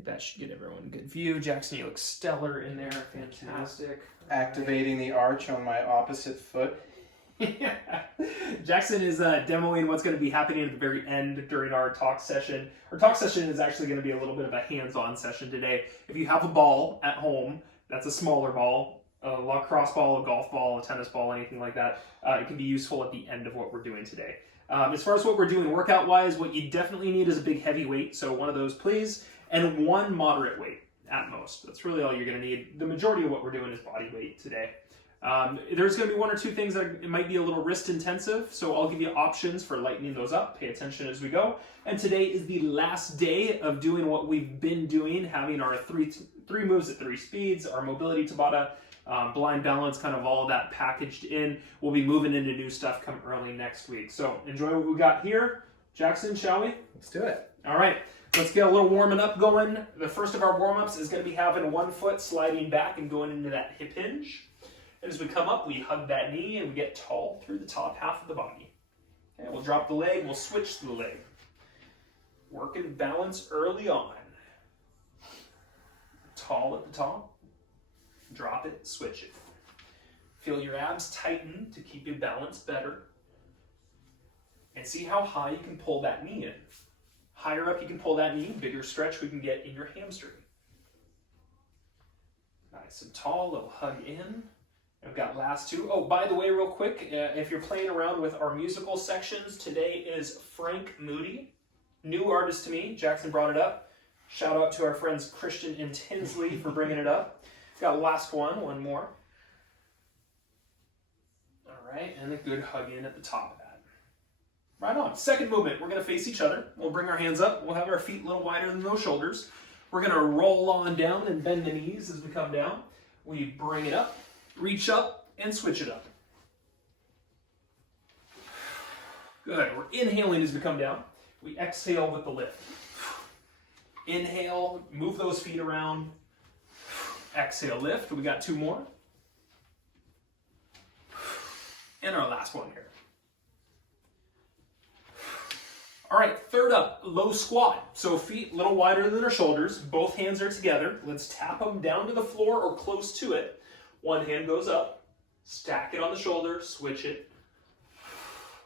think that should get everyone a good view. Jackson, you look stellar in there. Fantastic. Activating the arch on my opposite foot. Yeah. Jackson is demoing what's going to be happening at the very end during our talk session. Our talk session is actually going to be a little bit of a hands-on session today. If you have a ball at home, that's a smaller ball, a lacrosse ball, a golf ball, a tennis ball, anything like that, it can be useful at the end of what we're doing today. As far as what we're doing workout-wise, what you definitely need is a big heavy weight, so one of those please, and one moderate weight at most. That's really all you're going to need. The majority of what we're doing is body weight today. There's going to be one or two things that it might be a little wrist intensive, so I'll give you options for lightening those up. Pay attention as we go. And today is the last day of doing what we've been doing, having our three moves at 3 speeds, our mobility Tabata, blind balance, kind of all of that packaged in. We'll be moving into new stuff come early next week. So enjoy what we got here. Jackson, shall we? Let's do it. All right, let's get a little warming up going. The first of our warm-ups is going to be having one foot sliding back and going into that hip hinge. And as we come up, we hug that knee and we get tall through the top half of the body. Okay, we'll drop the leg, we'll switch to the leg. Working balance early on. Tall at the top, drop it, switch it. Feel your abs tighten to keep you balanced better. And see how high you can pull that knee in. Higher up you can pull that knee, bigger stretch we can get in your hamstring. Nice and tall, little hug in. I've got last two. Oh, by the way, real quick, if you're playing around with our musical sections, today is Frank Moody. New artist to me. Jackson brought it up. Shout out to our friends Christian and Tinsley for bringing it up. Got last one more. All right, and a good hug in at the top of that. Right on. Second movement, we're going to face each other. We'll bring our hands up. We'll have our feet a little wider than those shoulders. We're going to roll on down and bend the knees as we come down. We bring it up. Reach up and switch it up. Good. We're inhaling as we come down. We exhale with the lift. Inhale, move those feet around. Exhale, lift. We got 2 more. And our last one here. All right, third up, low squat. So feet a little wider than our shoulders. Both hands are together. Let's tap them down to the floor or close to it. One hand goes up, stack it on the shoulder, switch it,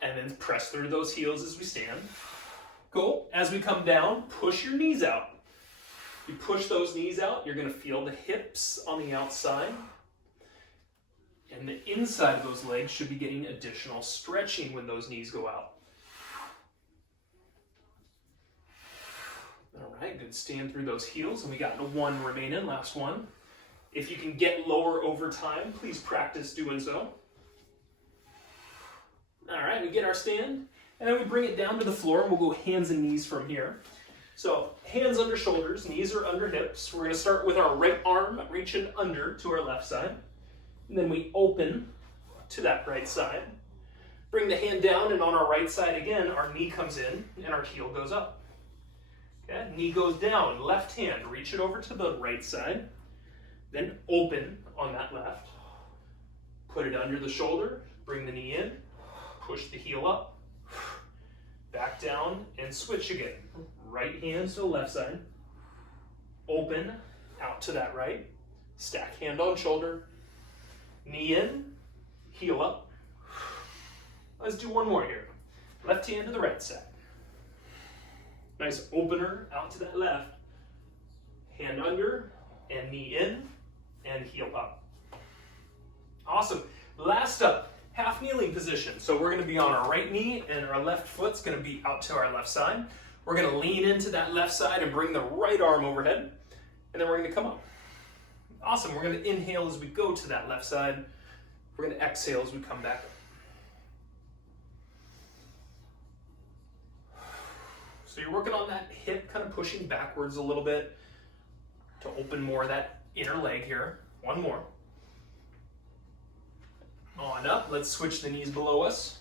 and then press through those heels as we stand. Cool. As we come down, push your knees out. You push those knees out, you're going to feel the hips on the outside. And the inside of those legs should be getting additional stretching when those knees go out. All right, good. Stand through those heels, and we got 1 remaining, last one. If you can get lower over time, please practice doing so. All right, we get our stand, and then we bring it down to the floor, and we'll go hands and knees from here. So hands under shoulders, knees are under hips. We're gonna start with our right arm reaching under to our left side. And then we open to that right side. Bring the hand down, and on our right side again, our knee comes in and our heel goes up. Okay, knee goes down, left hand, reach it over to the right side. Then open on that left. Put it under the shoulder, bring the knee in, push the heel up, back down, and switch again. Right hand to the left side, open, out to that right, stack hand on shoulder, knee in, heel up. Let's do one more here. Left hand to the right side. Nice opener out to that left, hand under, and knee in, and heel up. Awesome. Last up, half kneeling position. So we're going to be on our right knee and our left foot's going to be out to our left side. We're going to lean into that left side and bring the right arm overhead. And then we're going to come up. Awesome. We're going to inhale as we go to that left side. We're going to exhale as we come back up. So you're working on that hip, kind of pushing backwards a little bit to open more of that inner leg here. One more. On up, let's switch the knees below us.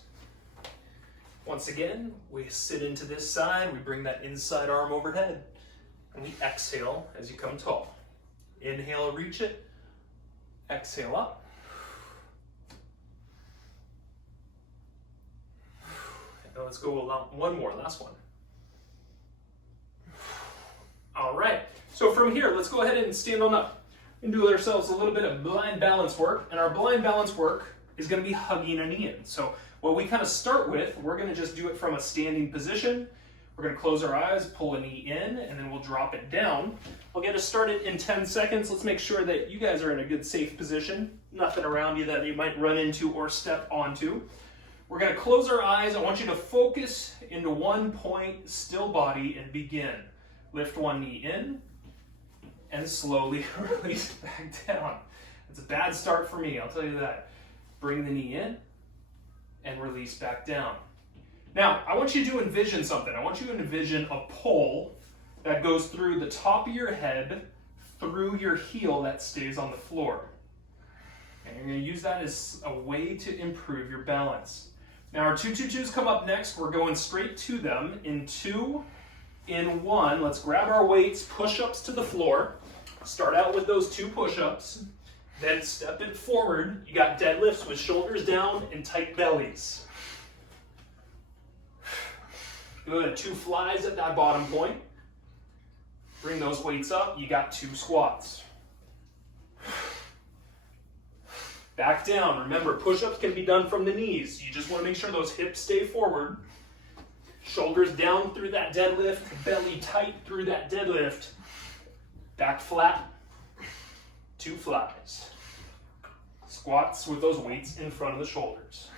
Once again, we sit into this side, we bring that inside arm overhead, and we exhale as you come tall. Inhale, reach it. Exhale up. And let's go one more, last one. All right, So from here, let's go ahead and stand on up and do ourselves a little bit of blind balance work. And our blind balance work is going to be hugging a knee in. So what we kind of start with, we're going to just do it from a standing position. We're going to close our eyes, pull a knee in, and then we'll drop it down. We'll get us started in 10 seconds. Let's make sure that you guys are in a good, safe position. Nothing around you that you might run into or step onto. We're going to close our eyes. I want you to focus into one point, still body, and begin. Lift one knee in, and slowly release back down. It's a bad start for me, I'll tell you that. Bring the knee in, and release back down. Now, I want you to envision something. I want you to envision a pole that goes through the top of your head, through your heel that stays on the floor. And you're going to use that as a way to improve your balance. Now, our 2-2-2s come up next. We're going straight to them in 2, in 1. Let's grab our weights, push-ups to the floor. Start out with those 2 push-ups. Then step it forward. You got deadlifts with shoulders down and tight bellies. Good, 2 flies at that bottom point. Bring those weights up. You got 2 squats. Back down. Remember, push-ups can be done from the knees. You just want to make sure those hips stay forward. Shoulders down through that deadlift. Belly tight through that deadlift. Back flat. 2 flies. Squats with those weights in front of the shoulders.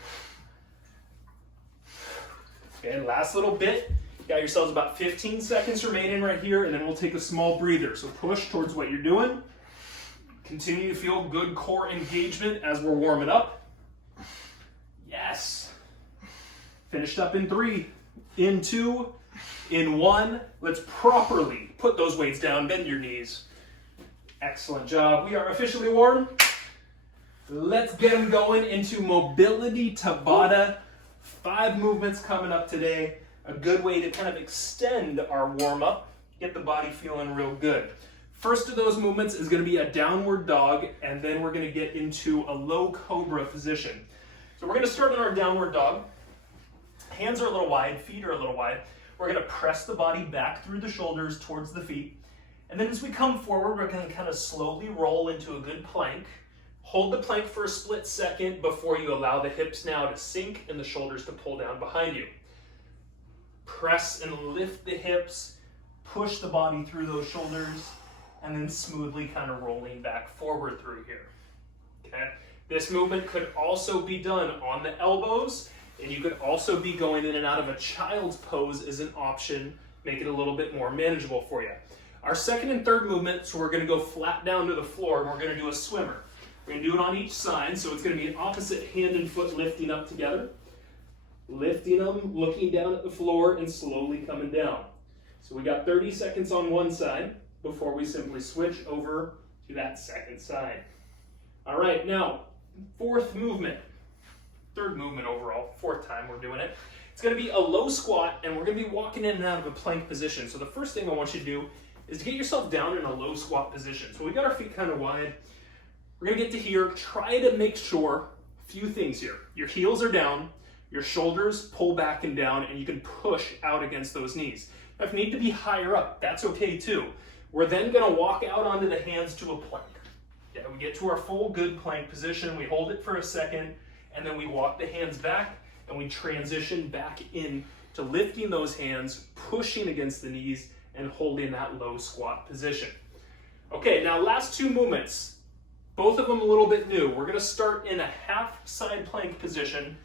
Okay, last little bit. You got yourselves about 15 seconds remaining right here, and then we'll take a small breather. So push towards what you're doing. Continue to feel good core engagement as we're warming up. Yes. Finished up in 3, in 2, in 1. Let's properly put those weights down, bend your knees. Excellent job. We are officially warm. Let's get them going into mobility Tabata. 5 movements coming up today. A good way to kind of extend our warm-up, get the body feeling real good. First of those movements is going to be a downward dog, and then we're going to get into a low cobra position. So we're going to start in our downward dog. Hands are a little wide, feet are a little wide. We're going to press the body back through the shoulders towards the feet. And then as we come forward, we're going to kind of slowly roll into a good plank. Hold the plank for a split second before you allow the hips now to sink and the shoulders to pull down behind you. Press and lift the hips, push the body through those shoulders, and then smoothly kind of rolling back forward through here. Okay? This movement could also be done on the elbows, and you could also be going in and out of a child's pose as an option, make it a little bit more manageable for you. Our second and third movement, so we're going to go flat down to the floor, and we're going to do a swimmer. We're going to do it on each side, so it's going to be an opposite hand and foot lifting up together. Lifting them, looking down at the floor, and slowly coming down. So we got 30 seconds on one side before we simply switch over to that second side. All right, now, fourth movement. Third movement overall, 4th time we're doing it. It's going to be a low squat, and we're going to be walking in and out of a plank position. So the first thing I want you to do is to get yourself down in a low squat position. So we got our feet kind of wide. We're going to get to here. Try to make sure, a few things here. Your heels are down, your shoulders pull back and down, and you can push out against those knees. Now, if you need to be higher up, that's okay too. We're then going to walk out onto the hands to a plank. Yeah, we get to our full good plank position. We hold it for a second, and then we walk the hands back, and we transition back in to lifting those hands, pushing against the knees, and holding that low squat position. Okay, now last 2 movements. Both of them a little bit new. We're going to start in a half side plank position,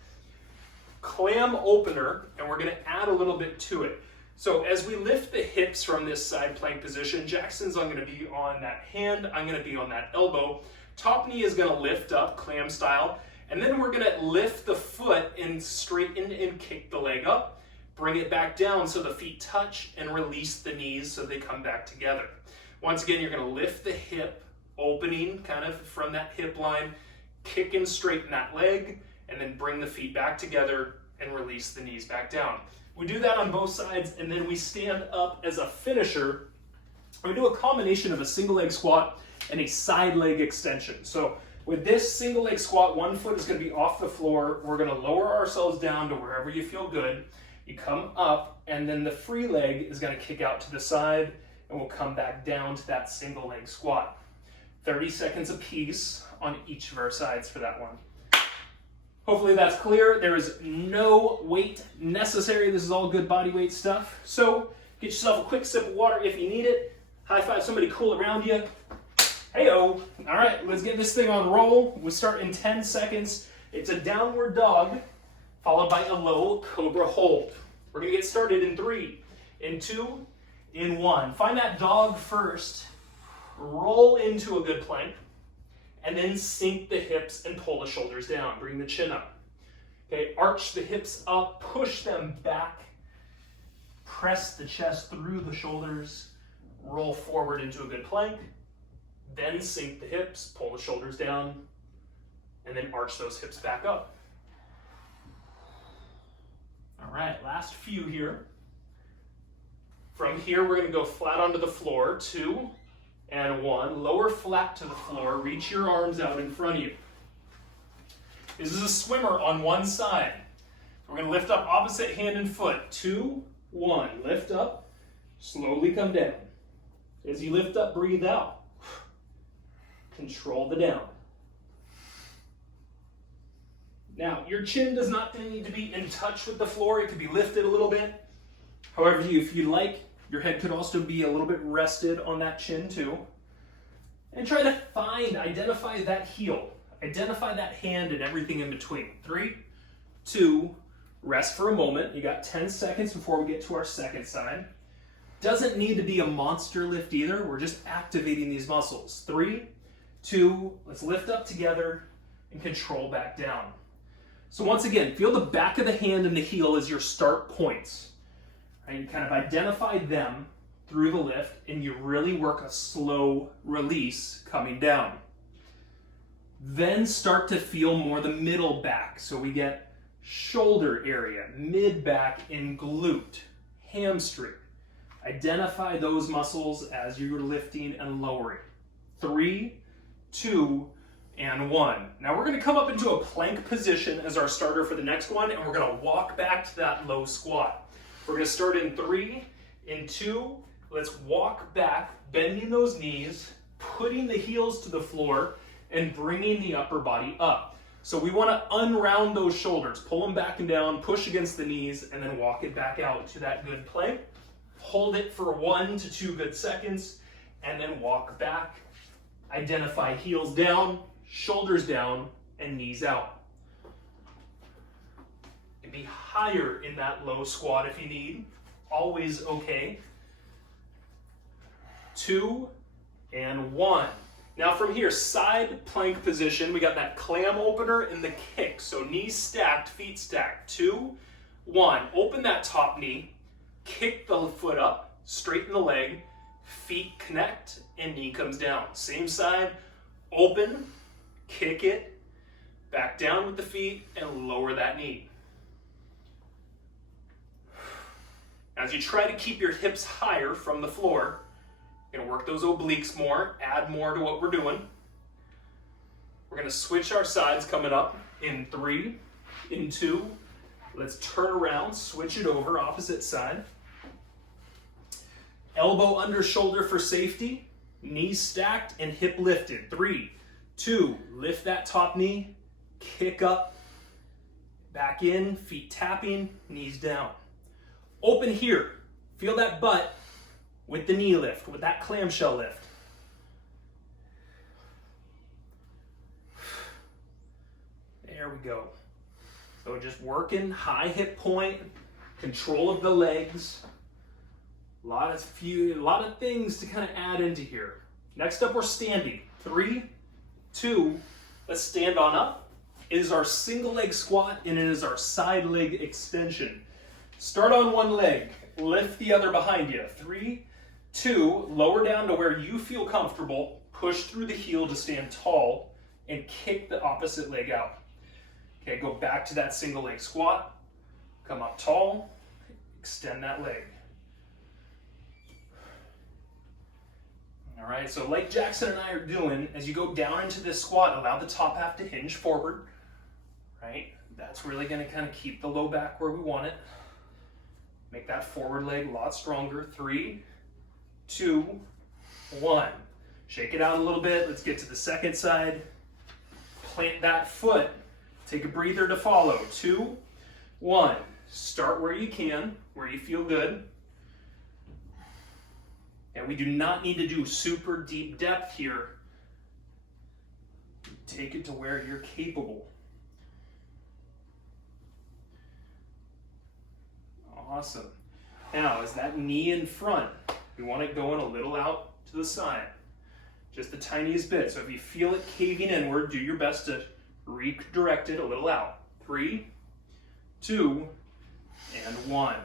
clam opener, and we're going to add a little bit to it. So as we lift the hips from this side plank position, Jackson's going to be on that hand, I'm going to be on that elbow. Top knee is going to lift up, clam style, and then we're going to lift the foot and straighten and kick the leg up, bring it back down so the feet touch, and release the knees so they come back together. Once again, you're going to lift the hip, opening kind of from that hip line, kick and straighten that leg, and then bring the feet back together and release the knees back down. We do that on both sides, and then we stand up as a finisher. We do a combination of a single leg squat and a side leg extension. So with this single leg squat, one foot is going to be off the floor. We're going to lower ourselves down to wherever you feel good. You come up, and then the free leg is going to kick out to the side, and we'll come back down to that single leg squat. 30 seconds apiece on each of our sides for that one. Hopefully that's clear. There is no weight necessary. This is all good body weight stuff. So get yourself a quick sip of water if you need it. High five somebody cool around you. Hey-o. All right, let's get this thing on roll. We start in 10 seconds. It's a downward dog followed by a low cobra hold. We're gonna get started in 3, in 2, in 1. Find that dog first. Roll into a good plank. And then sink the hips and pull the shoulders down. Bring the chin up. Okay, arch the hips up, push them back. Press the chest through the shoulders. Roll forward into a good plank. Then sink the hips, pull the shoulders down, and then arch those hips back up. All right, last few here. From here, we're gonna go flat onto the floor, 2 and 1. Lower flat to the floor, reach your arms out in front of you. This is a swimmer on one side. We're gonna lift up opposite hand and foot, 2, 1. Lift up, slowly come down. As you lift up, breathe out. Control the down. Now, your chin does not need to be in touch with the floor. It could be lifted a little bit. However, if you like, your head could also be a little bit rested on that chin too. And try to identify that heel. Identify that hand and everything in between. 3, 2, rest for a moment. You got 10 seconds before we get to our second side. Doesn't need to be a monster lift either. We're just activating these muscles. 3, 2, let's lift up together and control back down. So once again, feel the back of the hand and the heel as your start points. Right? You kind of identify them through the lift and you really work a slow release coming down. Then start to feel more the middle back. So we get shoulder area, mid back, and glute, hamstring. Identify those muscles as you're lifting and lowering. 3, 2, and 1. Now we're going to come up into a plank position as our starter for the next one, and we're going to walk back to that low squat. We're going to start in 3, in 2, let's walk back, bending those knees, putting the heels to the floor, and bringing the upper body up. So we want to unround those shoulders, pull them back and down, push against the knees, and then walk it back out to that good plank. Hold it for 1 to 2 good seconds, and then walk back. Identify heels down, shoulders down, and knees out. And be higher in that low squat if you need. Always okay. 2 and 1. Now from here, side plank position, we got that clam opener and the kick. So knees stacked, feet stacked. 2, 1. Open that top knee, kick the foot up, straighten the leg, feet connect, and knee comes down. Same side, open, kick it, back down with the feet, and lower that knee. As you try to keep your hips higher from the floor, you're going to work those obliques more, add more to what we're doing. We're going to switch our sides coming up in 3, in 2. Let's turn around, switch it over, opposite side. Elbow under shoulder for safety, knees stacked and hip lifted. 3, 2, lift that top knee, kick up, back in, feet tapping, knees down. Open here, feel that butt with the knee lift, with that clamshell lift. There we go. So just working high hip point, control of the legs. A lot of things to kind of add into here. Next up, we're standing. 3, 2, let's stand on up. It is our single leg squat and it is our side leg extension. Start on one leg, lift the other behind you. 3, 2, lower down to where you feel comfortable, push through the heel to stand tall, and kick the opposite leg out. Okay, go back to that single leg squat, come up tall, extend that leg. All right, so like Jackson and I are doing, as you go down into this squat, allow the top half to hinge forward, right? That's really gonna kind of keep the low back where we want it. Make that forward leg a lot stronger. 3, 2, 1. Shake it out a little bit. Let's get to the second side. Plant that foot. Take a breather to follow. 2, 1. Start where you can, where you feel good. And we do not need to do super deep depth here. Take it to where you're capable. Awesome. Now, is that knee in front? We want it going a little out to the side. Just the tiniest bit. So if you feel it caving inward, do your best to redirect it a little out. 3, 2, and 1.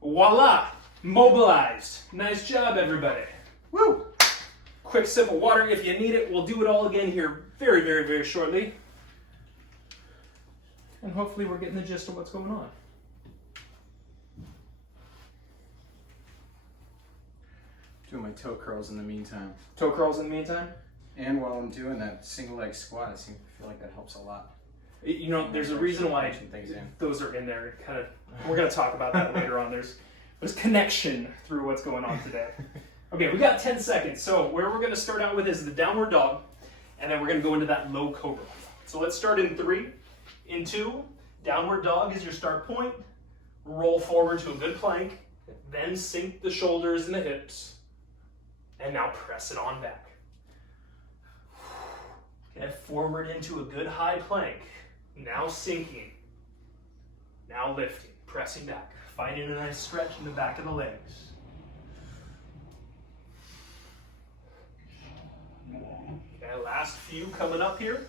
Voila! Mobilized. Nice job, everybody. Woo! Quick sip of water if you need it. We'll do it all again here very, very, very shortly. And hopefully we're getting the gist of what's going on. Doing my toe curls in the meantime. Toe curls in the meantime? And while I'm doing that single leg squat, I feel like that helps a lot. You know, there's a reason why those are in there. We're going to talk about that later on. There's connection through what's going on today. Okay, we got 10 seconds. So where we're going to start out with is the downward dog, and then we're going to go into that low cobra. So let's start in 3, in 2. Downward dog is your start point. Roll forward to a good plank, then sink the shoulders and the hips, and now press it on back. Okay, forward into a good high plank. Now sinking. Now lifting, pressing back. Finding a nice stretch in the back of the legs. Okay, last few coming up here.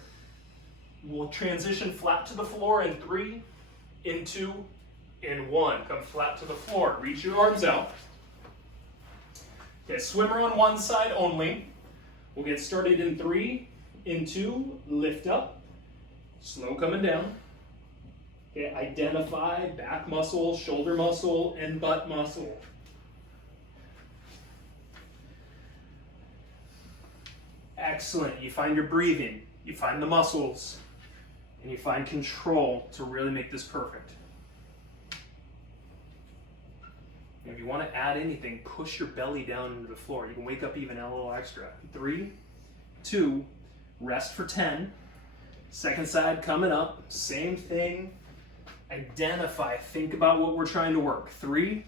We'll transition flat to the floor in 3, in 2, in 1. Come flat to the floor. Reach your arms out. Okay, swimmer on one side only. We'll get started in 3, in 2, lift up. Slow coming down. Okay, identify back muscle, shoulder muscle, and butt muscle. Excellent. You find your breathing, you find the muscles, and you find control to really make this perfect. If you want to add anything, push your belly down into the floor. You can wake up even a little extra. 3, 2, rest for 10. Second side coming up, same thing. Identify, think about what we're trying to work. 3,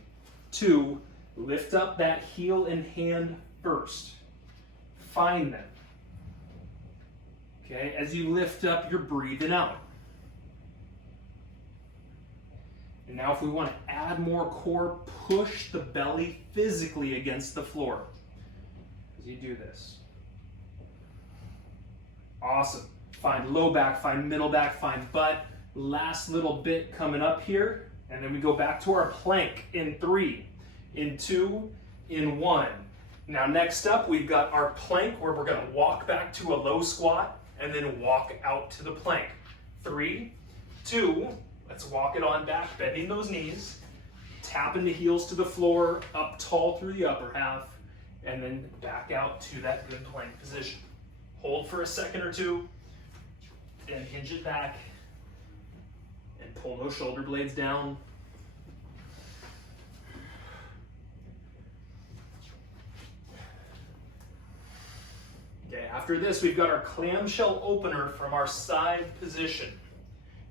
2, lift up that heel and hand first. Find them. Okay, as you lift up, you're breathing out. And now if we want to add more core, push the belly physically against the floor as you do this. Awesome. Find low back, find middle back, find butt. Last little bit coming up here, and then we go back to our plank in 3, in 2, in 1. Now next up, we've got our plank where we're going to walk back to a low squat and then walk out to the plank. 3, 2, let's walk it on back, bending those knees, tapping the heels to the floor, up tall through the upper half, and then back out to that good plank position. Hold for a second or two, then hinge it back, and pull those shoulder blades down. Okay, after this, we've got our clamshell opener from our side position.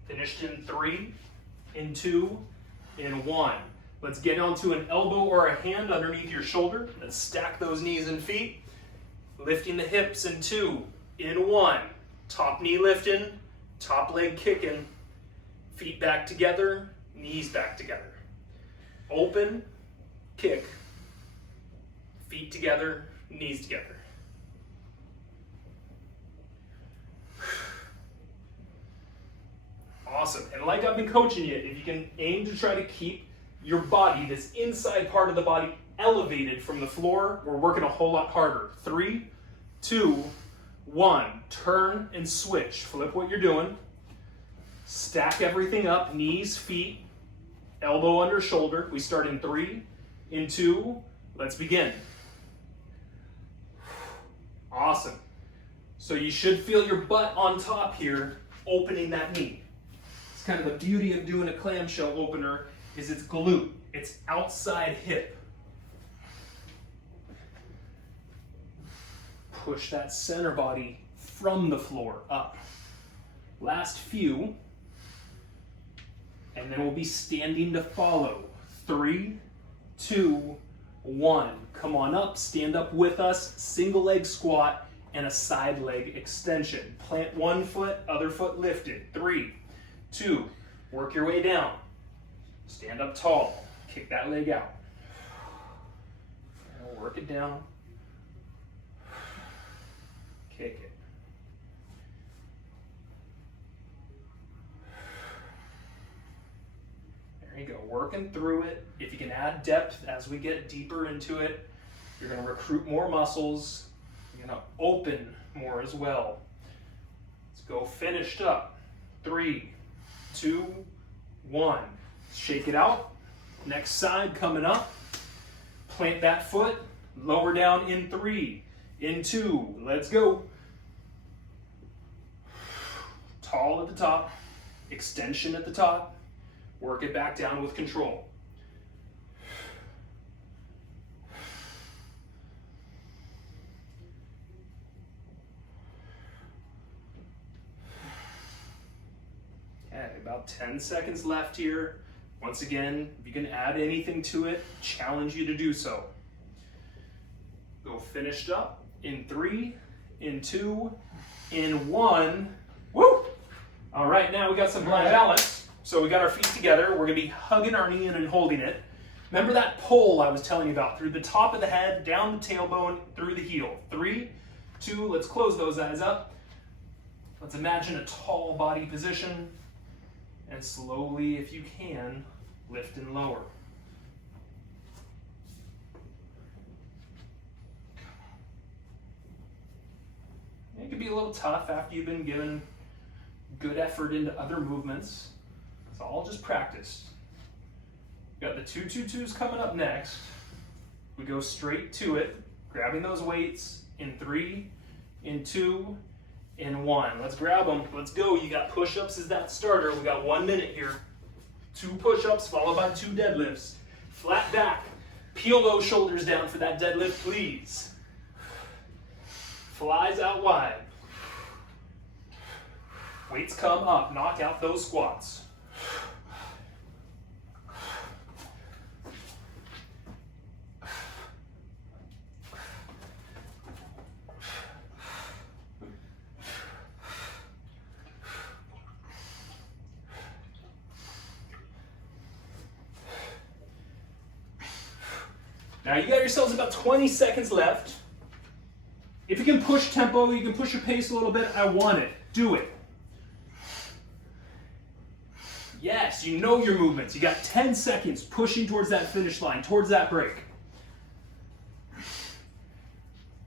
Finished in 3, in 2, in 1. Let's get onto an elbow or a hand underneath your shoulder. Let's stack those knees and feet. Lifting the hips in 2, in 1. Top knee lifting, top leg kicking. Feet back together, knees back together. Open, kick. Feet together, knees together. Awesome. And like I've been coaching you, if you can aim to try to keep your body, this inside part of the body, elevated from the floor, we're working a whole lot harder. 3, 2, 1. Turn and switch. Flip what you're doing. Stack everything up, knees, feet, elbow under shoulder. We start in 3, in 2, let's begin. Awesome. So you should feel your butt on top here, opening that knee. It's kind of the beauty of doing a clamshell opener is it's glute, it's outside hip. push that center body from the floor up. Last few, and then we'll be standing to follow. 3, 2, 1. Come on up, stand up with us, single leg squat, and a side leg extension. Plant one foot, other foot lifted. 3, 2, work your way down. Stand up tall, kick that leg out. Work it down. Kick it. There you go, working through it. If you can add depth as we get deeper into it, you're gonna recruit more muscles. You're gonna open more as well. Let's go finished up. 3, 2, 1. Shake it out. Next side coming up. Plant that foot, lower down in 3, in 2, let's go. Tall at the top, extension at the top, work it back down with control. Okay, about 10 seconds left here. Once again, if you can add anything to it, challenge you to do so. Go finished up in 3, in 2, in 1. Woo! All right, now we got some blind balance. So we got our feet together. We're gonna be hugging our knee in and holding it. Remember that pull I was telling you about, through the top of the head, down the tailbone, through the heel. 3, 2, let's close those eyes up. Let's imagine a tall body position. And slowly, if you can, lift and lower. It can be a little tough after you've been given good effort into other movements. It's all just practice. We've got the 2-2-2s coming up next. We go straight to it, grabbing those weights in 3, in 2, in 1. Let's grab them. Let's go. You got push-ups as that starter. We got 1 minute here. 2 push-ups followed by 2 deadlifts. Flat back. Peel those shoulders down for that deadlift, please. Flies out wide. Weights come up. Knock out those squats. Now you got yourselves about 20 seconds left. If you can push tempo, you can push your pace a little bit, I want it. Do it. Yes, you know your movements. You got 10 seconds pushing towards that finish line, towards that break.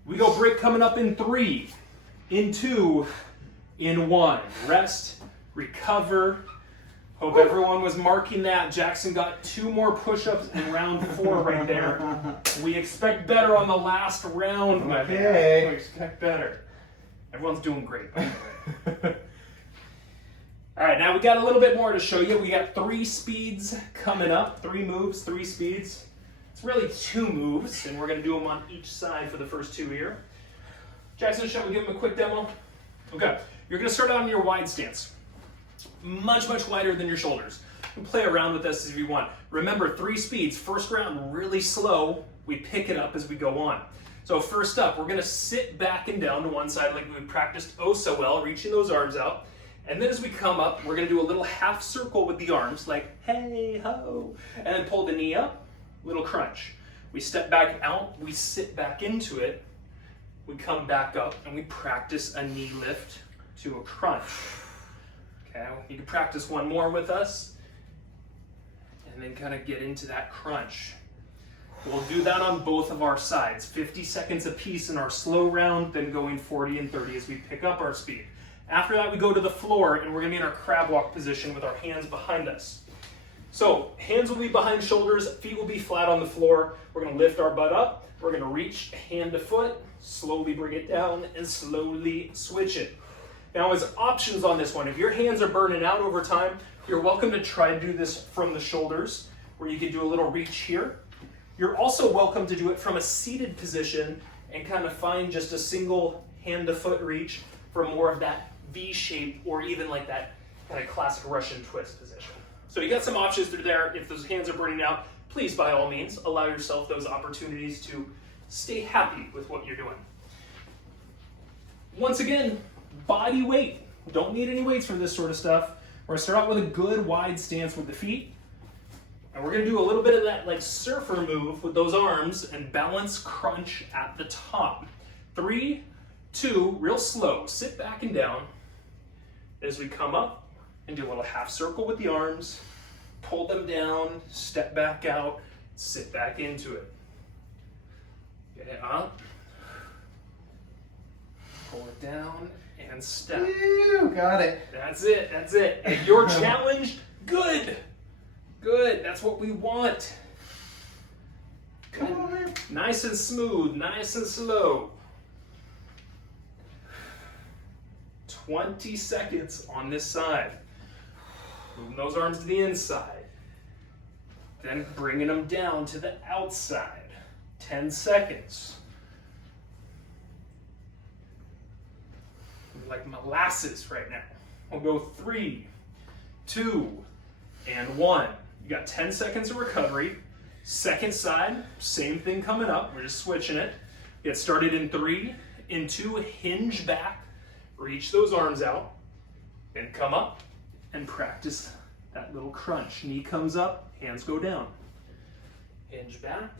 We go break coming up in 3, in 2, in 1. Rest, recover. Hope everyone was marking that. Jackson got 2 more push-ups in round 4 right there. We expect better on the last round, my man. We expect better. Everyone's doing great, by the way. All right, now we got a little bit more to show you. We got 3 speeds coming up. 3 moves, 3 speeds. It's really 2 moves, and we're gonna do them on each side for the first 2 here. Jackson, shall we give him a quick demo? Okay, you're gonna start out in your wide stance. Much wider than your shoulders. You can play around with this if you want. Remember, 3 speeds. First round, really slow. We pick it up as we go on. So first up, we're gonna sit back and down to one side like we practiced oh so well, reaching those arms out. And then as we come up, we're gonna do a little half circle with the arms, like hey ho, and then pull the knee up, little crunch. We step back out, we sit back into it, we come back up, and we practice a knee lift to a crunch. Okay, you can practice one more with us, and then kind of get into that crunch. We'll do that on both of our sides, 50 seconds apiece in our slow round, then going 40 and 30 as we pick up our speed. After that, we go to the floor, and we're gonna be in our crab walk position with our hands behind us. So, hands will be behind shoulders, feet will be flat on the floor. We're gonna lift our butt up, we're gonna reach hand to foot, slowly bring it down, and slowly switch it. Now, as options on this one, if your hands are burning out over time, you're welcome to try to do this from the shoulders, where you can do a little reach here. You're also welcome to do it from a seated position and kind of find just a single hand to foot reach for more of that V shape or even like that kind of classic Russian twist position. So you got some options through there. If those hands are burning out, please by all means allow yourself those opportunities to stay happy with what you're doing. Once again, body weight. Don't need any weights for this sort of stuff. We're gonna start out with a good wide stance with the feet. And we're gonna do a little bit of that like surfer move with those arms and balance crunch at the top. 3, 2, real slow. Sit back and down as we come up and do a little half circle with the arms. Pull them down, step back out, sit back into it. Get it up. Pull it down and step. Ew, got it. That's it, that's it. And your challenge, good. Good, that's what we want. Good. Come on. Nice and smooth, nice and slow. 20 seconds on this side. Moving those arms to the inside. Then bringing them down to the outside. 10 seconds. Like molasses right now. We'll go 3, 2, and 1. You got 10 seconds of recovery. Second side, same thing coming up. We're just switching it. Get started in 3, in 2, hinge back. Reach those arms out. Then come up and practice that little crunch. Knee comes up, hands go down. Hinge back.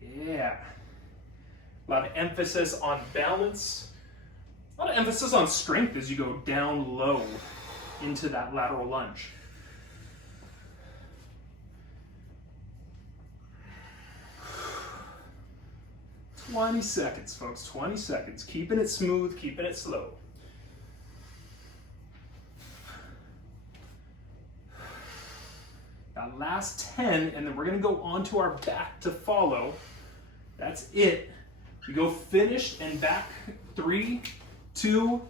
Yeah. A lot of emphasis on balance. A lot of emphasis on strength as you go down low into that lateral lunge. "20 seconds, folks, 20 seconds. Keeping it smooth, keeping it slow. Now last 10, and then we're gonna go onto our back to follow. That's it. We go finished and back. 3, 2.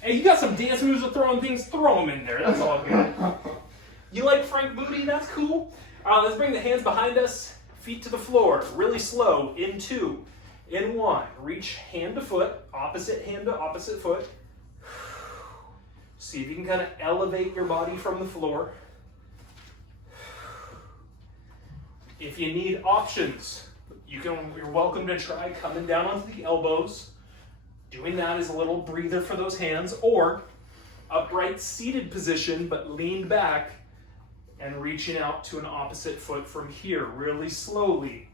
Hey, you got some dance moves of throwing things, throw them in there. That's all good. You like Frank Booty? That's cool. All right, let's bring the hands behind us, feet to the floor, really slow. In 2, in 1. Reach hand to foot, opposite hand to opposite foot. See if you can kind of elevate your body from the floor. If you need options, you're welcome to try coming down onto the elbows. Doing that is a little breather for those hands, or upright seated position, but leaned back and reaching out to an opposite foot from here, really slowly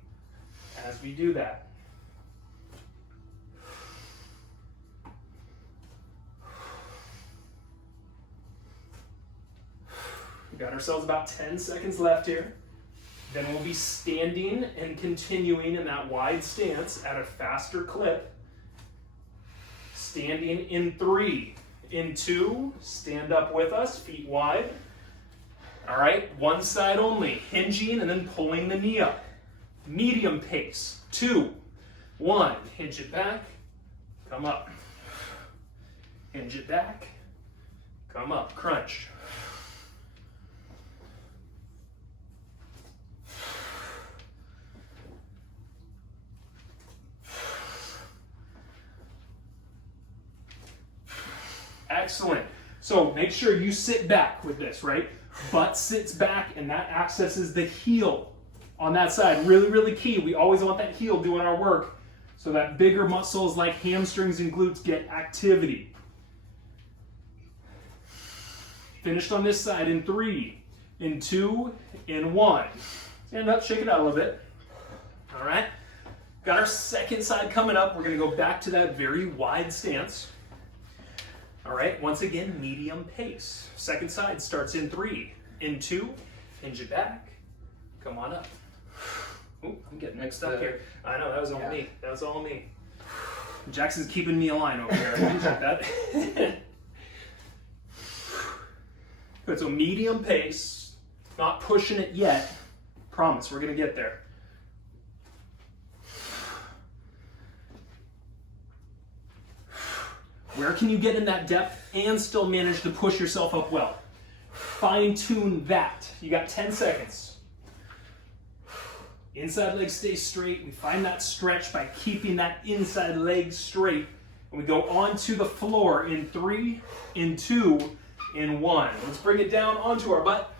as we do that. We got ourselves about 10 seconds left here. Then we'll be standing and continuing in that wide stance at a faster clip. Standing in 3, in 2, stand up with us, feet wide. All right, one side only, hinging and then pulling the knee up. Medium pace, 2, 1, hinge it back, come up. Hinge it back, come up, crunch. Excellent. So make sure you sit back with this, right? Butt sits back and that accesses the heel on that side. Really, really key. We always want that heel doing our work so that bigger muscles like hamstrings and glutes get activity. Finished on this side in 3, in 2, in 1. Stand up, shake it out a little bit. All right. Got our second side coming up. We're going to go back to that very wide stance. All right, once again, medium pace. Second side starts in 3, in 2, hinge it back, come on up. Ooh, I'm getting mixed up here. I know, that was all me. That was all me. Jackson's keeping me aligned over here. I appreciate that. Good, so medium pace, not pushing it yet. Promise, we're gonna get there. Where can you get in that depth and still manage to push yourself up well? Fine tune that. You got 10 seconds. Inside leg stays straight. We find that stretch by keeping that inside leg straight. And we go onto the floor in 3, in 2, in 1. Let's bring it down onto our butt.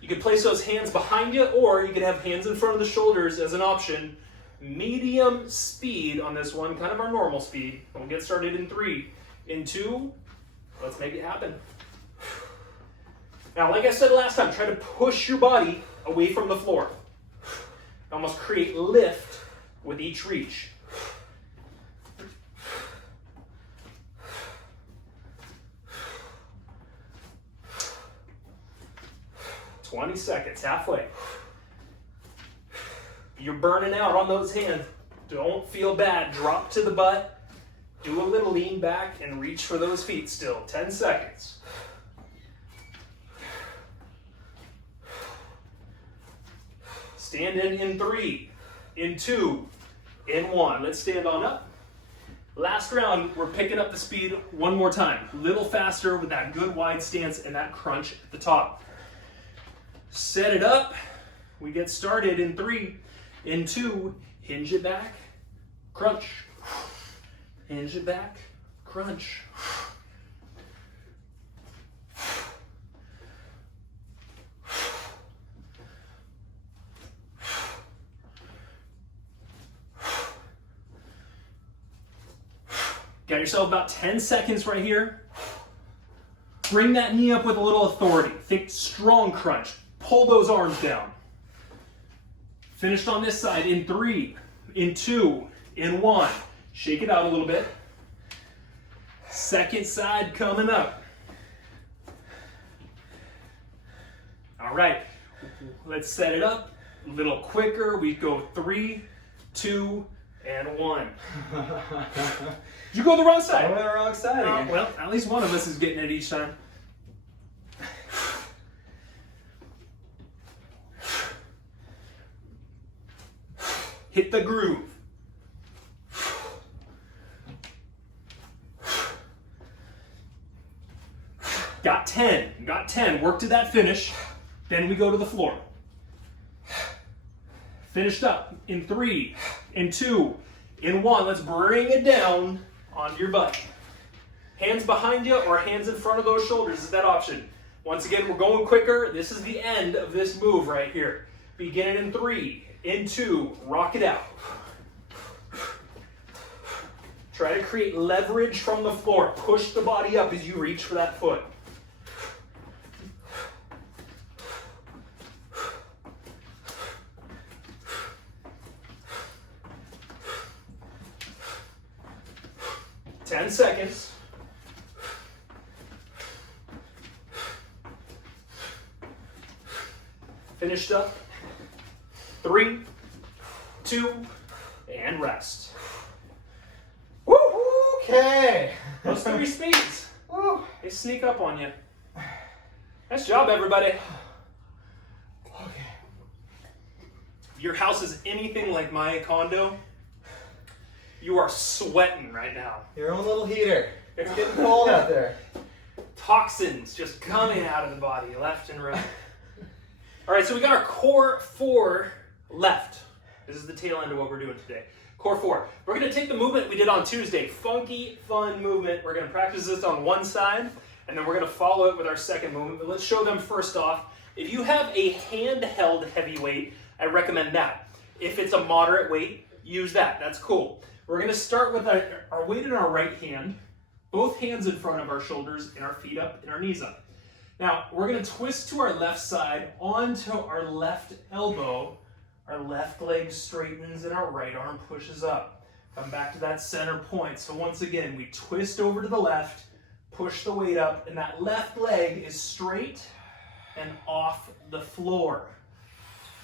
You can place those hands behind you, or you can have hands in front of the shoulders as an option. Medium speed on this one, kind of our normal speed. We'll get started in 3, in 2. Let's make it happen. Now, like I said last time, try to push your body away from the floor. Almost create lift with each reach. "20 seconds, halfway. You're burning out on those hands. Don't feel bad. Drop to the butt. Do a little lean back and reach for those feet still. 10 seconds. Stand in 3, in 2, in 1. Let's stand on up. Last round, we're picking up the speed one more time. A little faster with that good wide stance and that crunch at the top. Set it up. We get started in 3, in 2, hinge it back, crunch. Hinge it back, crunch. Got yourself about 10 seconds right here. Bring that knee up with a little authority. Think strong crunch. Pull those arms down. Finished on this side in 3, in 2, in 1. Shake it out a little bit. Second side coming up. All right, let's set it up a little quicker. We go 3, 2, and 1. Did you go the wrong side? I went the wrong side again. Well, at least one of us is getting it each time. Hit the groove. Got 10. Got 10. Work to that finish. Then we go to the floor. Finished up in 3, in 2, in 1. Let's bring it down onto your butt. Hands behind you or hands in front of those shoulders is that option. Once again, we're going quicker. This is the end of this move right here. Beginning in 3, in 2, rock it out. Try to create leverage from the floor. Push the body up as you reach for that foot. Ten seconds. Finished up. 3, 2, and rest. Woo! Okay. Those 3 speeds, Woo. they sneak up on you. Nice job, everybody. Okay. If your house is anything like my condo, you are sweating right now. Your own little heater. It's getting cold out there. Toxins just coming out of the body, left and right. All right, so we got our core 4 left. This is the tail end of what we're doing today. Core 4. We're going to take the movement we did on Tuesday. Funky, fun movement. We're going to practice this on one side, and then we're going to follow it with our second movement. But let's show them first off. If you have a handheld heavy weight, I recommend that. If it's a moderate weight, use that. That's cool. We're going to start with our weight in our right hand, both hands in front of our shoulders, and our feet up and our knees up. Now, we're going to twist to our left side onto our left elbow. Our left leg straightens and our right arm pushes up. Come back to that center point. So once again, we twist over to the left, push the weight up, and that left leg is straight and off the floor.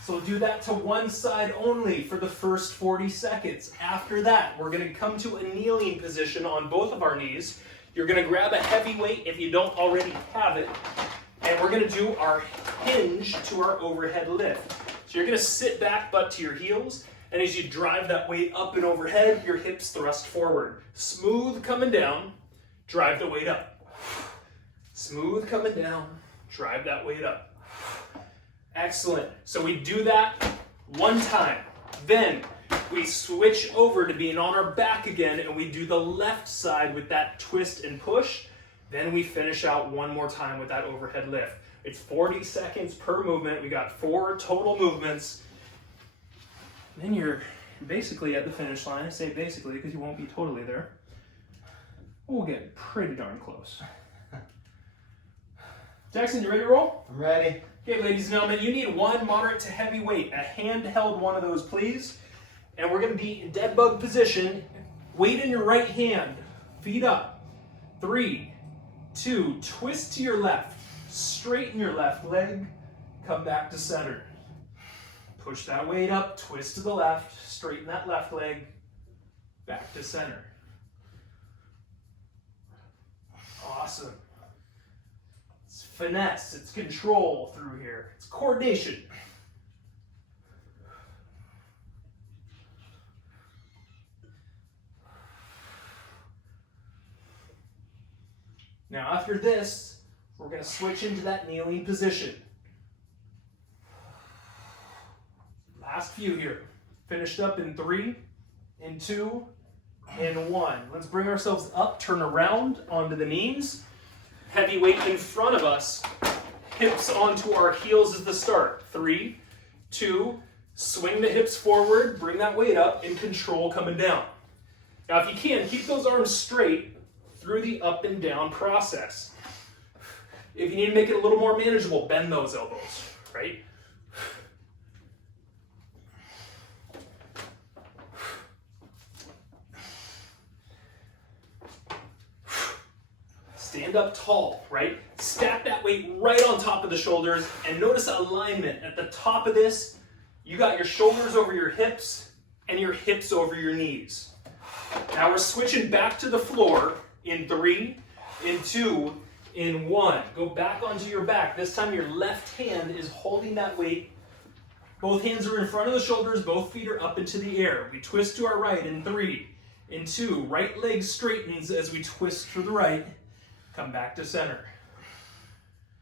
So do that to one side only for the first 40 seconds. After that, we're going to come to a kneeling position on both of our knees. You're going to grab a heavy weight if you don't already have it, and we're going to do our hinge to our overhead lift. So you're going to sit back, butt to your heels, and as you drive that weight up and overhead, your hips thrust forward. Smooth coming down, drive the weight up. Smooth coming down, drive that weight up. Excellent. So we do that one time. Then we switch over to being on our back again, and we do the left side with that twist and push. Then we finish out one more time with that overhead lift. It's 40 seconds per movement. We got 4 total movements. Then you're basically at the finish line. I say basically because you won't be totally there. We'll get pretty darn close. Jackson, you ready to roll? I'm ready. Okay, ladies and gentlemen, you need one moderate to heavy weight, a handheld one of those, please. And we're going to be in dead bug position. Weight in your right hand, feet up. 3, 2, twist to your left, straighten your left leg, come back to center. Push that weight up, twist to the left, straighten that left leg, back to center. Awesome. It's finesse, it's control through here, it's coordination. Now after this, we're going to switch into that kneeling position. Last few here. Finished up in 3, in 2, in 1. Let's bring ourselves up, turn around onto the knees. Heavy weight in front of us. Hips onto our heels is the start. 3, 2, swing the hips forward, bring that weight up, and control coming down. Now if you can, keep those arms straight through the up and down process. If you need to make it a little more manageable, bend those elbows, right? Stand up tall, right? Stack that weight right on top of the shoulders, and notice alignment. At the top of this, you got your shoulders over your hips and your hips over your knees. Now we're switching back to the floor in 3, in 2, in 1. Go back onto your back. This time your left hand is holding that weight. Both hands are in front of the shoulders, both feet are up into the air. We twist to our right in 3, in 2. Right leg straightens as we twist to the right. Come back to center.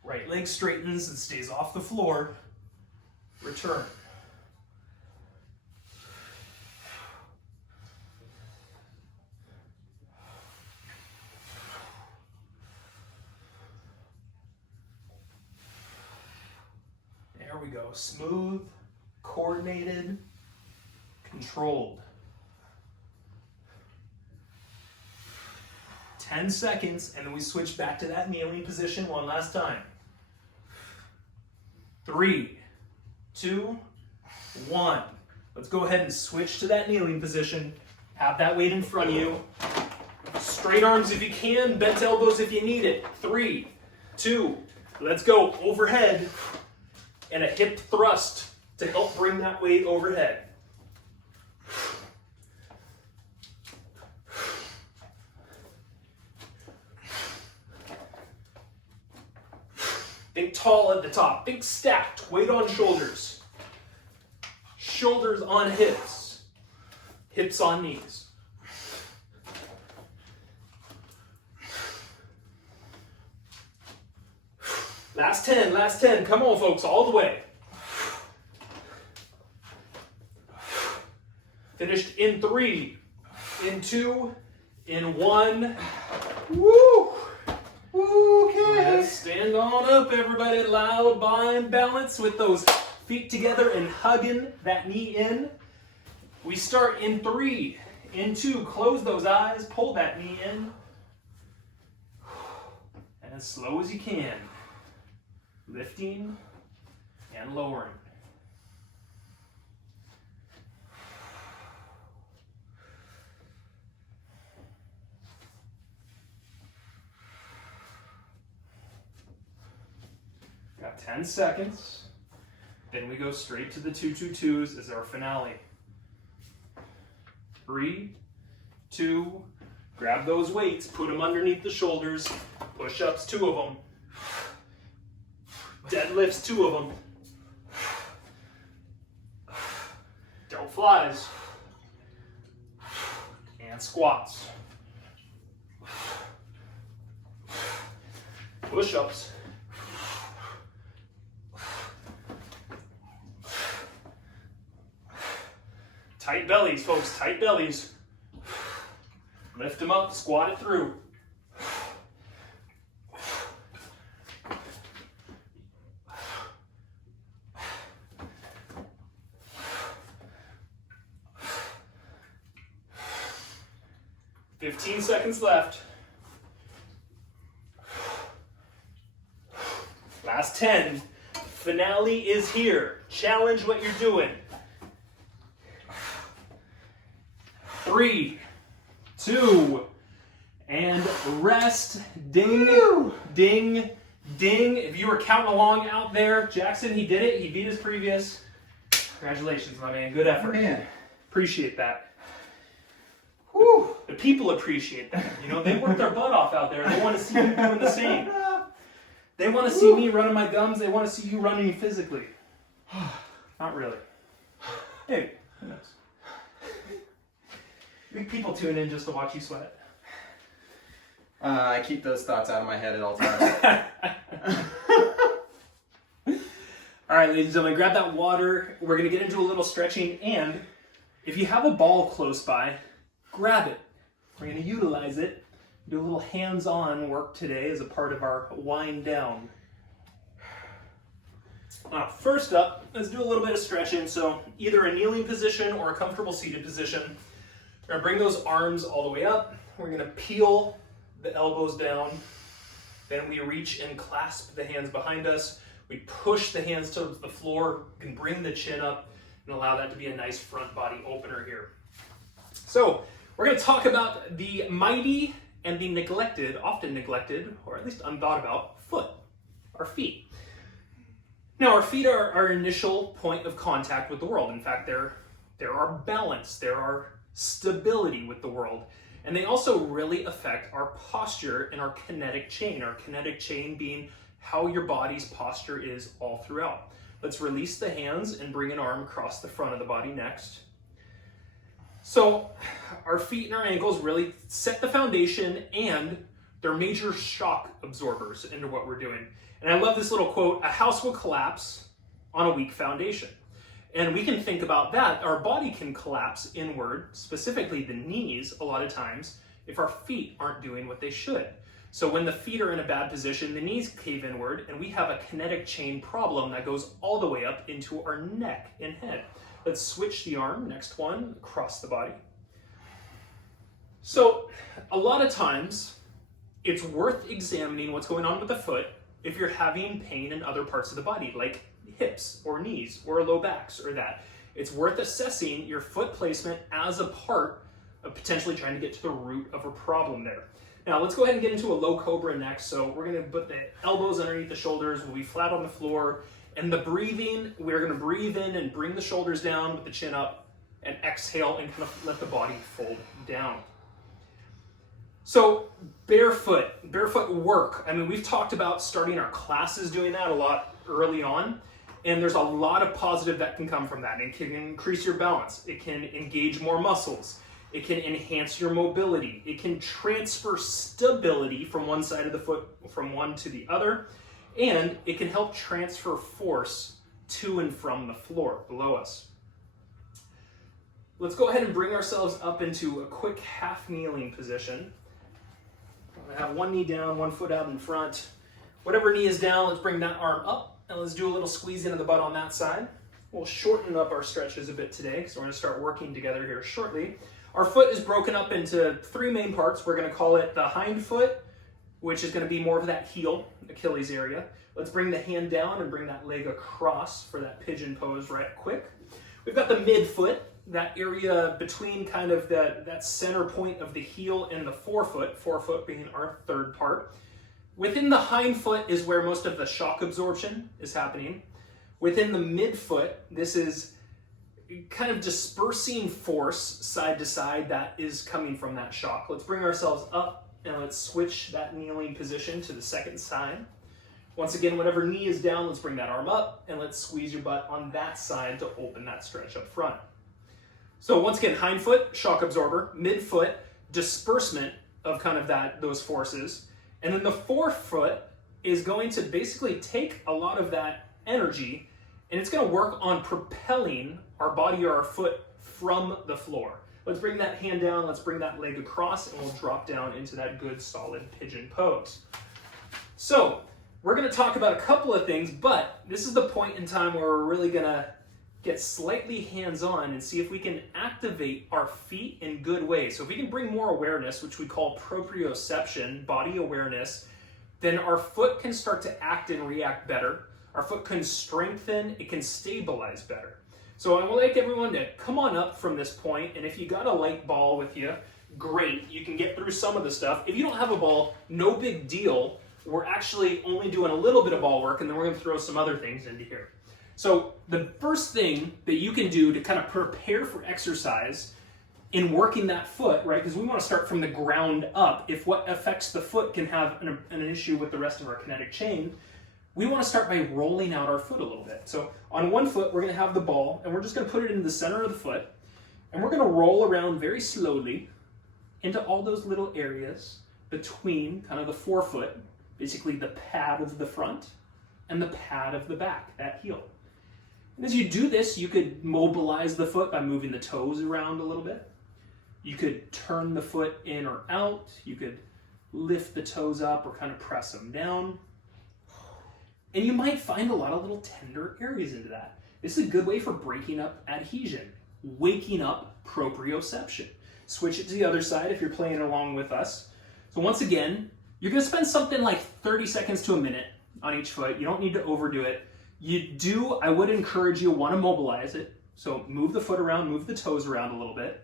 Right leg straightens and stays off the floor. Return. There we go. Smooth, coordinated, controlled. 10 seconds, and then we switch back to that kneeling position one last time. 3, 2, 1. Let's go ahead and switch to that kneeling position. Have that weight in front of you. Straight arms if you can, bent elbows if you need it. 3, 2, let's go. Overhead, and a hip thrust to help bring that weight overhead. Think tall at the top. Think stacked. Weight on shoulders. Shoulders on hips. Hips on knees. Last 10, last 10. Come on, folks, all the way. Finished in 3, in 2, in 1. Woo! Okay. Let's stand on up, everybody. Loud bind balance with those feet together and hugging that knee in. We start in 3, in 2. Close those eyes, pull that knee in. And as slow as you can. Lifting and lowering. Got 10 seconds. Then we go straight to the 2-2-2s as our finale. 3, 2, grab those weights, put them underneath the shoulders, push-ups, 2 of them. Deadlifts, 2 of them. Delt flies. And squats. Push-ups. Tight bellies, folks, tight bellies. Lift them up, squat it through. "15 seconds left. Last 10. Finale is here. Challenge what you're doing. 3, 2, and rest. Ding, ding, ding. If you were counting along out there, Jackson, he did it. He beat his previous. Congratulations, my man. Good effort. Man. Appreciate that. Whew. The people appreciate that. You know, they work their butt off out there. They want to see you doing the same. They want to see me running my gums. They want to see you running physically. Not really. Hey, who knows? People tune in just to watch you sweat. I keep those thoughts out of my head at all times. All right, ladies and gentlemen, grab that water. We're going to get into a little stretching, and if you have a ball close by, grab it. We're going to utilize it. Do a little hands-on work today as a part of our wind down. First up, let's do a little bit of stretching. So either a kneeling position or a comfortable seated position. We're going to bring those arms all the way up. We're going to peel the elbows down. Then we reach and clasp the hands behind us. We push the hands to the floor. We can bring the chin up and allow that to be a nice front body opener here. So we're going to talk about the mighty and the neglected, often neglected, or at least unthought about, foot, our feet. Now, our feet are our initial point of contact with the world. In fact, they're our balance, they're our stability with the world. And they also really affect our posture and our kinetic chain being how your body's posture is all throughout. Let's release the hands and bring an arm across the front of the body next. So our feet and our ankles really set the foundation, and they're major shock absorbers into what we're doing. And I love this little quote: "A house will collapse on a weak foundation." And we can think about that. Our body can collapse inward, specifically the knees, a lot of times, if our feet aren't doing what they should. So when the feet are in a bad position, the knees cave inward, and we have a kinetic chain problem that goes all the way up into our neck and head. Let's switch the arm, next one, across the body. So a lot of times, it's worth examining what's going on with the foot if you're having pain in other parts of the body, like hips or knees or low backs or that. It's worth assessing your foot placement as a part of potentially trying to get to the root of a problem there. Now let's go ahead and get into a low cobra next. So we're going to put the elbows underneath the shoulders. We'll be flat on the floor. And the breathing, we're going to breathe in and bring the shoulders down with the chin up, and exhale and kind of let the body fold down. So barefoot work. I mean, we've talked about starting our classes doing that a lot early on, and there's a lot of positive that can come from that. It can increase your balance. It can engage more muscles. It can enhance your mobility. It can transfer stability from one side of the foot, from one to the other. And it can help transfer force to and from the floor below us. Let's go ahead and bring ourselves up into a quick half kneeling position. I'm gonna have one knee down, one foot out in front. Whatever knee is down, let's bring that arm up, and let's do a little squeeze into the butt on that side. We'll shorten up our stretches a bit today, because we're gonna start working together here shortly. Our foot is broken up into 3 main parts. We're gonna call it the hind foot, which is going to be more of that heel, Achilles area. Let's bring the hand down and bring that leg across for that pigeon pose right quick. We've got the midfoot, that area between kind of that center point of the heel and the forefoot being our third part. Within the hind foot is where most of the shock absorption is happening. Within the midfoot, this is kind of dispersing force side to side that is coming from that shock. Let's bring ourselves up. And let's switch that kneeling position to the second side. Once again, whatever knee is down, let's bring that arm up, and let's squeeze your butt on that side to open that stretch up front. So once again, hind foot, shock absorber, midfoot, disbursement of kind of those forces. And then the forefoot is going to basically take a lot of that energy, and it's going to work on propelling our body or our foot from the floor. Let's bring that hand down, let's bring that leg across, and we'll drop down into that good solid pigeon pose. So we're going to talk about a couple of things, but this is the point in time where we're really going to get slightly hands-on and see if we can activate our feet in good ways. So if we can bring more awareness, which we call proprioception, body awareness, then our foot can start to act and react better. Our foot can strengthen, it can stabilize better. So I would like everyone to come on up from this point, and if you got a light ball with you, great, you can get through some of the stuff. If you don't have a ball, no big deal. We're actually only doing a little bit of ball work, and then we're going to throw some other things into here. So the first thing that you can do to kind of prepare for exercise in working that foot, right, because we want to start from the ground up. If what affects the foot can have an issue with the rest of our kinetic chain, we want to start by rolling out our foot a little bit. So on one foot, we're going to have the ball, and we're just going to put it in the center of the foot, and we're going to roll around very slowly into all those little areas between kind of the forefoot, basically the pad of the front, and the pad of the back, that heel. And as you do this, you could mobilize the foot by moving the toes around a little bit. You could turn the foot in or out. You could lift the toes up or kind of press them down. And you might find a lot of little tender areas into that. This is a good way for breaking up adhesion, waking up proprioception. Switch it to the other side if you're playing along with us. So once again, you're going to spend something like 30 seconds to a minute on each foot. You don't need to overdo it. I would encourage you want to mobilize it. So move the foot around, move the toes around a little bit,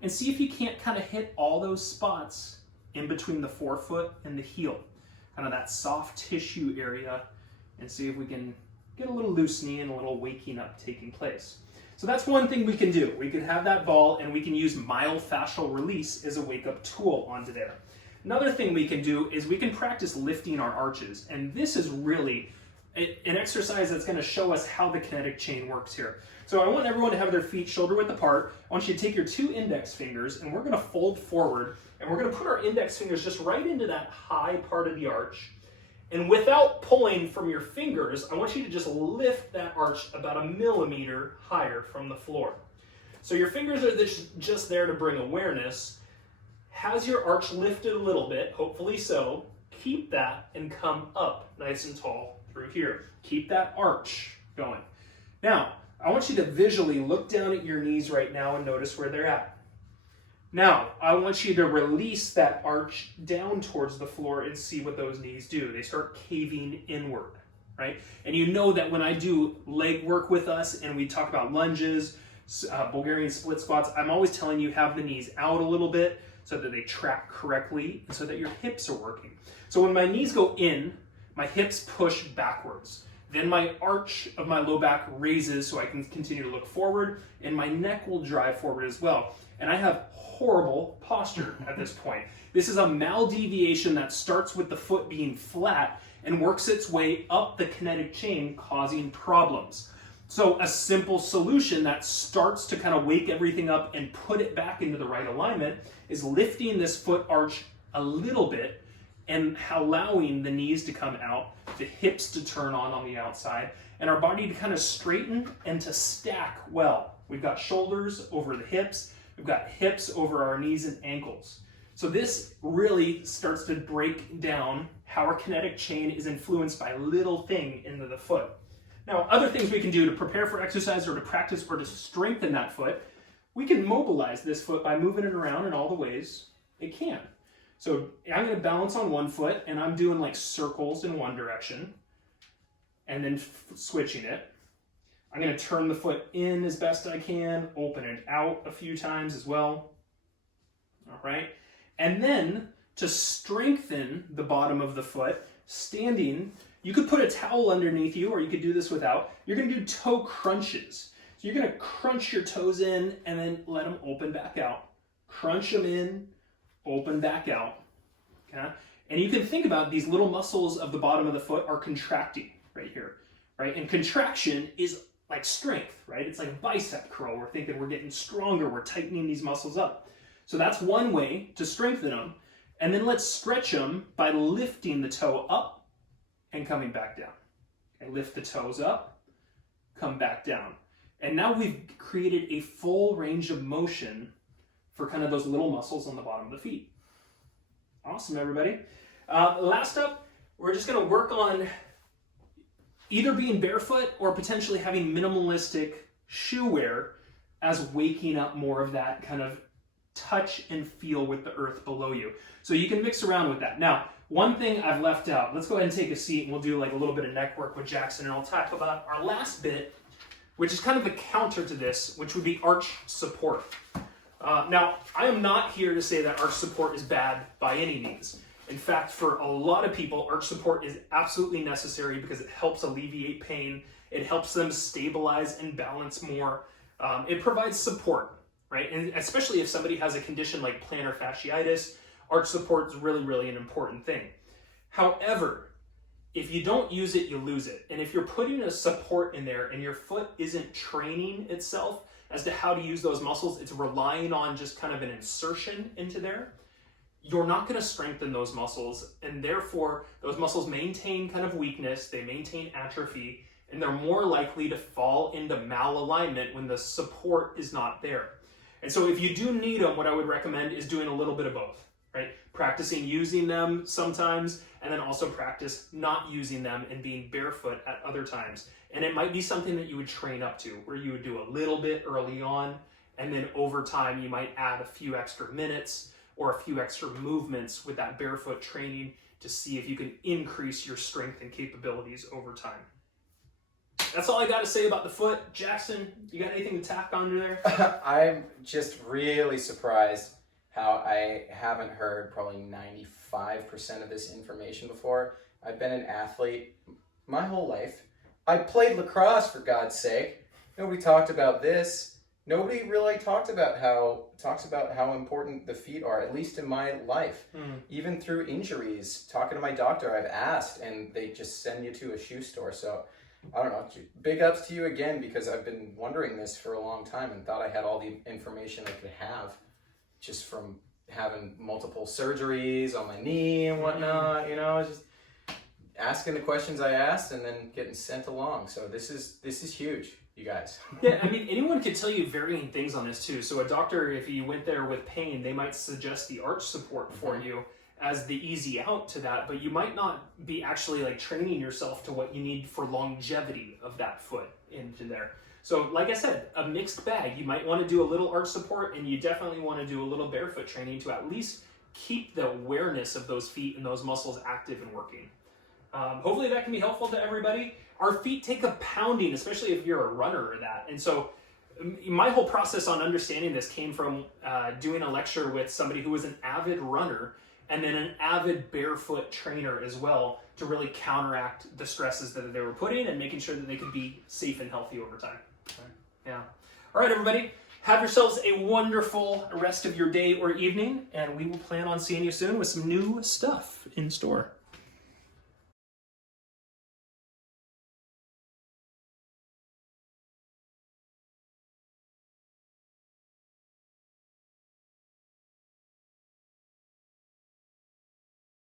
and see if you can't kind of hit all those spots in between the forefoot and the heel, kind of that soft tissue area, and see if we can get a little loosening and a little waking up taking place. So that's one thing we can do. We can have that ball, and we can use myofascial release as a wake-up tool onto there. Another thing we can do is we can practice lifting our arches, and this is really an exercise that's going to show us how the kinetic chain works here. So I want everyone to have their feet shoulder width apart. I want you to take your 2 index fingers, and we're going to fold forward, and we're going to put our index fingers just right into that high part of the arch. And without pulling from your fingers, I want you to just lift that arch about 1 millimeter higher from the floor. So your fingers are just there to bring awareness. Has your arch lifted a little bit, hopefully so. Keep that and come up nice and tall through here. Keep that arch going. Now, I want you to visually look down at your knees right now and notice where they're at. Now, I want you to release that arch down towards the floor and see what those knees do. They start caving inward, right? And you know that when I do leg work with us and we talk about lunges, Bulgarian split squats, I'm always telling you have the knees out a little bit so that they track correctly and so that your hips are working. So when my knees go in, my hips push backwards. Then my arch of my low back raises so I can continue to look forward, and my neck will drive forward as well. And I have horrible posture at this point. This is a maldeviation that starts with the foot being flat and works its way up the kinetic chain, causing problems. So a simple solution that starts to kind of wake everything up and put it back into the right alignment is lifting this foot arch a little bit and allowing the knees to come out, the hips to turn on the outside, and our body to kind of straighten and to stack well. We've got shoulders over the hips, we've got hips over our knees and ankles. So this really starts to break down how our kinetic chain is influenced by a little thing into the foot. Now, other things we can do to prepare for exercise or to practice or to strengthen that foot, we can mobilize this foot by moving it around in all the ways it can. So I'm going to balance on one foot, and I'm doing like circles in one direction, and then switching it. I'm going to turn the foot in as best I can, open it out a few times as well. All right. And then to strengthen the bottom of the foot, standing, you could put a towel underneath you, or you could do this without. You're going to do toe crunches. So you're going to crunch your toes in and then let them open back out. Crunch them in, open back out. Okay? And you can think about these little muscles of the bottom of the foot are contracting right here, right? And contraction is like strength, right? It's like a bicep curl. We're thinking we're getting stronger. We're tightening these muscles up. So that's one way to strengthen them. And then let's stretch them by lifting the toe up and coming back down. Okay, lift the toes up, come back down. And now we've created a full range of motion for kind of those little muscles on the bottom of the feet. Awesome, everybody. Last up, we're just gonna work on either being barefoot or potentially having minimalistic shoe wear as waking up more of that kind of touch and feel with the earth below you. So you can mix around with that. Now, one thing I've left out, let's go ahead and take a seat and we'll do like a little bit of neck work with Jackson, and I'll talk about our last bit, which is kind of the counter to this, which would be arch support. Now, I am not here to say that arch support is bad by any means. In fact, for a lot of people, arch support is absolutely necessary because it helps alleviate pain. It helps them stabilize and balance more. It provides support, right? And especially if somebody has a condition like plantar fasciitis, arch support is really, really an important thing. However, if you don't use it, you lose it. And if you're putting a support in there and your foot isn't training itself as to how to use those muscles, it's relying on just kind of an insertion into there, you're not going to strengthen those muscles, and therefore those muscles maintain kind of weakness, they maintain atrophy, and they're more likely to fall into malalignment when the support is not there. And so if you do need them, what I would recommend is doing a little bit of both, right? Practicing using them sometimes, and then also practice not using them and being barefoot at other times. And it might be something that you would train up to, where you would do a little bit early on, and then over time you might add a few extra minutes or a few extra movements with that barefoot training to see if you can increase your strength and capabilities over time. That's all I got to say about the foot. Jackson, you got anything to tack on there? I'm just really surprised how I haven't heard probably 95% of this information before. I've been an athlete my whole life. I played lacrosse, for God's sake. Nobody talked about this. Nobody really talks about how important the feet are, at least in my life. Even through injuries, talking to my doctor, I've asked, and they just send you to a shoe store. So, I don't know, big ups to you again, because I've been wondering this for a long time and thought I had all the information I could have just from having multiple surgeries on my knee and whatnot, you know, just asking the questions I asked and then getting sent along. So this is huge, you guys. Yeah, I mean, anyone could tell you varying things on this too. So a doctor, if you went there with pain, they might suggest the arch support for you as the easy out to that, but you might not be actually like training yourself to what you need for longevity of that foot into there. So like I said, a mixed bag. You might want to do a little arch support, and you definitely want to do a little barefoot training to at least keep the awareness of those feet and those muscles active and working. Hopefully that can be helpful to everybody. Our feet take a pounding, especially if you're a runner or that. And so my whole process on understanding this came from doing a lecture with somebody who was an avid runner and then an avid barefoot trainer as well, to really counteract the stresses that they were putting and making sure that they could be safe and healthy over time. Yeah. All right, everybody. Have yourselves a wonderful rest of your day or evening, and we will plan on seeing you soon with some new stuff in store.